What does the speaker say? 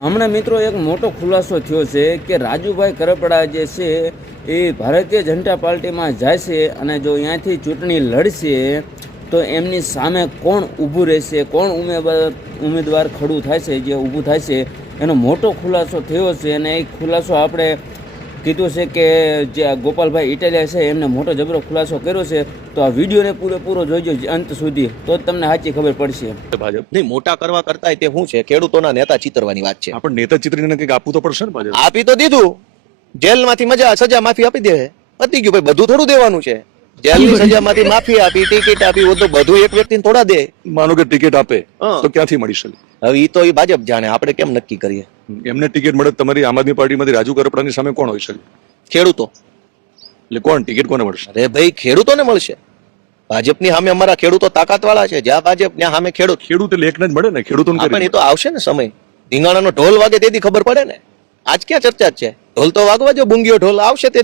હમણાં મિત્રો એક મોટો ખુલાસો થયો છે કે રાજુભાઈ કરપડા જે છે એ ભારતીય જનતા પાર્ટીમાં જાય છે અને જો અહીંયાથી ચૂંટણી લડશે તો એમની સામે કોણ ઊભું રહેશે, કોણ ઉમેદવાર ખડું થાય છે, જે ઊભું થાય છે એનો મોટો ખુલાસો થયો છે. અને એ ખુલાસો આપણે કીધું છે કે જે ગોપાલભાઈ ઇટાલિયા છે એમને મોટો જબરો ખુલાસો કર્યો છે. તો આ વિડીયોને પૂરેપૂરો જોઈજો અંત સુધી, તો જ તમને સાચી ખબર પડશે. ભાજપ નહીં મોટા કરવા કરતા તે શું છે, ખેડૂતોના નેતા ચિતરવાની વાત છે. આપણે નેતા ચિત્રીને કંઈક આપવું તો પડશે ને ભાજપ. આપી તો દીધું, જેલમાંથી સજા માફી આપી દે, પતી ગયું ભાઈ. બધું થોડું દેવાનું છે. જેલની સજામાંથી માફી આપી, ટિકિટ આપી, તો બધું એક વ્યક્તિને થોડા દે. માનો કે ટિકિટ આપે તો ક્યાંથી મળી શકે? હવે ઈ તો એ ભાજપ જાણે, આપણે કેમ નક્કી કરીએ? એમને ટિકિટ મળે, તમારી આમ આદમી પાર્ટીમાંથી રાજુ કરપડાની સામે કોણ હોઈ શકે? ખેડૂતો. એટલે કોણ ટિકિટ કોને મળશે? અરે ભાઈ, ખેડૂતોને મળશે. ભાજપની સામે અમારા ખેડૂતો તાકાત વાળા છે. જ્યાં ભાજપ ત્યાં સામે ખેડૂત. ખેડૂત એટલે એકને જ મળે ને, ખેડૂતોને પણ એ તો આવશે ને સમય. ધીંગાણાનો ઢોલ વાગે તેથી ખબર પડે ને. આજ ક્યાં ચર્ચા જ છે? ઢોલ તો વાગવા જો, બુંગીઓ ઢોલ આવશે તે